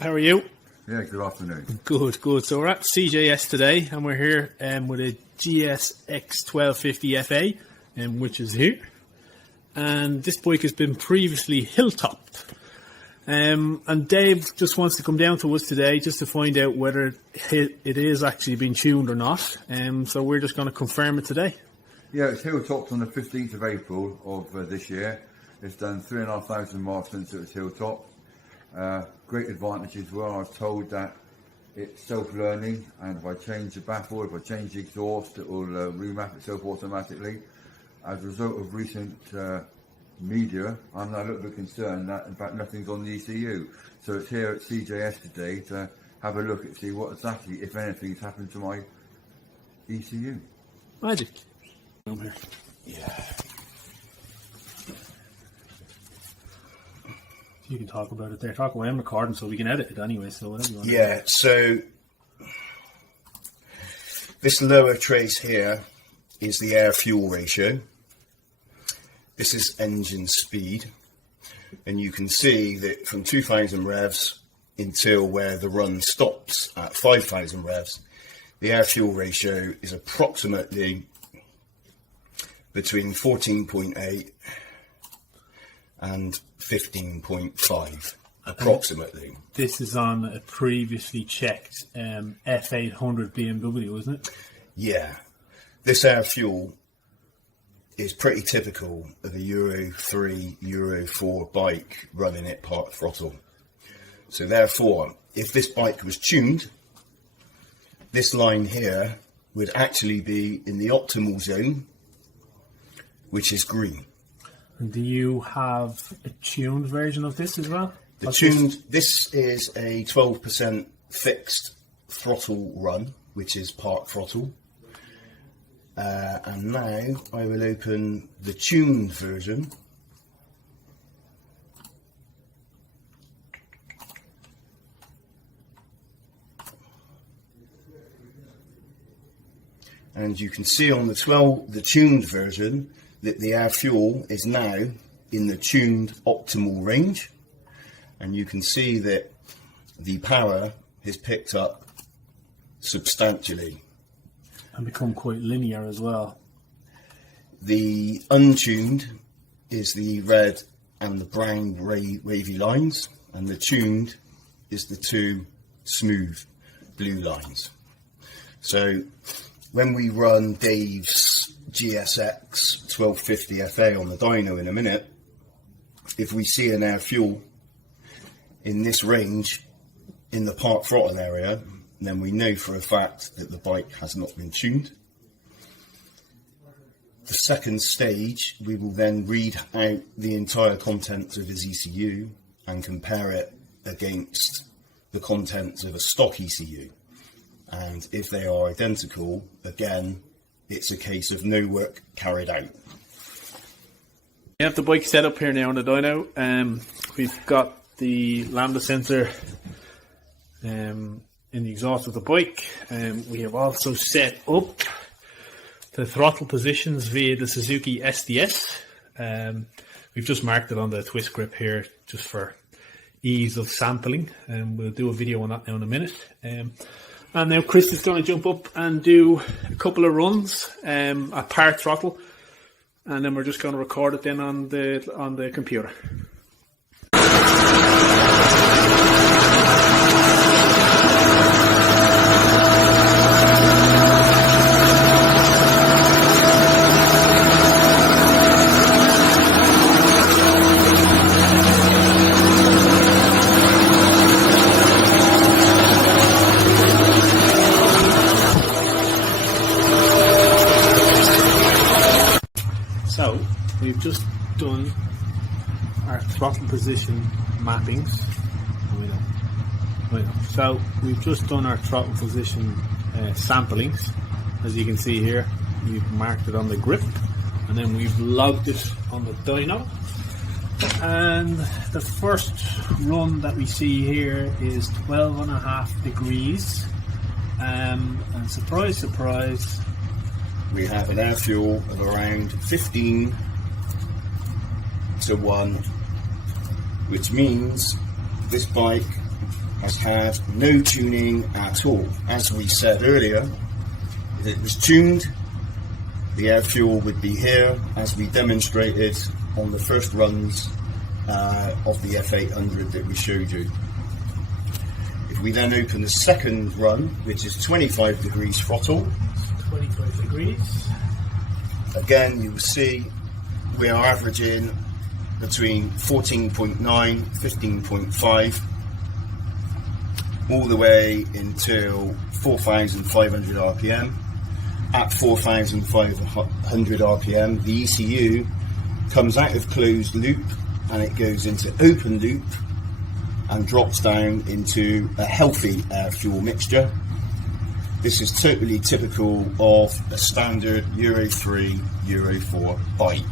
How are you? Yeah, good afternoon. Good, good. So we're at CJS today, and we're here with a GSX 1250 FA, which is here. And this bike has been previously Hilltop. And Dave just wants to come down to us today just to find out whether it is actually being tuned or not. So we're just going to confirm it today. Yeah, it's Hilltopped on the 15th of April of this year. It's done 3,500 miles since it was Hilltop. Great advantages were I was told that it's self-learning, and if I change the baffle, if I change the exhaust, it will remap itself automatically. As a result of recent media, I'm now a little bit concerned that in fact nothing's on the ECU. So it's here at CJS today to have a look and see what exactly, if anything's happened to my ECU. Magic. Come here. Yeah. You can talk about it there. Talk away. I'm recording, so we can edit it anyway. So whatever you want. Yeah. So this lower trace here is the air-fuel ratio. This is engine speed, and you can see that from 2,000 revs until where the run stops at 5,000 revs, the air-fuel ratio is approximately between 14.8 and 15.5 approximately. This is on a previously checked F800 BMW, isn't it? Yeah. This air fuel is pretty typical of a Euro 3, Euro 4 bike running at part throttle. So therefore, if this bike was tuned, this line here would actually be in the optimal zone, which is green. And do you have a tuned version of this as well? This is a 12% fixed throttle run, which is part throttle. And now I will open the tuned version. And you can see on the tuned version that the air fuel is now in the tuned optimal range, and you can see that the power has picked up substantially and become quite linear as well. The untuned is the red and the brown wavy lines, and the tuned is the two smooth blue lines. So when we run Dave's GSX 1250 FA on the dyno in a minute, if we see an air fuel in this range in the part throttle area, then we know for a fact that the bike has not been tuned. The second stage, we will then read out the entire contents of his ECU and compare it against the contents of a stock ECU. And if they are identical, again, it's a case of no work carried out. We have the bike set up here now on the dyno. We've got the lambda sensor in the exhaust of the bike. We have also set up the throttle positions via the Suzuki SDS. We've just marked it on the twist grip here just for ease of sampling, and we'll do a video on that now in a minute. And now Chris is going to jump up and do a couple of runs at part throttle, and then we're just going to record it then on the computer. So we've just done our throttle position mappings. So we've just done our throttle position samplings. As you can see here, we've marked it on the grip, and then we've logged it on the dyno. And the first run that we see here is 12.5 degrees. And surprise, surprise, we have an air fuel of around 15 to 1, which means this bike has had no tuning at all. As we said earlier, if it was tuned, the air fuel would be here, as we demonstrated on the first runs of the F800 that we showed you. If we then open the second run, which is 25 degrees throttle, 25 degrees. again you will see we are averaging between 14.9, 15.5, all the way until 4,500 RPM. At 4,500 RPM, the ECU comes out of closed loop and it goes into open loop and drops down into a healthy air-fuel mixture. This is totally typical of a standard Euro 3, Euro 4 bike.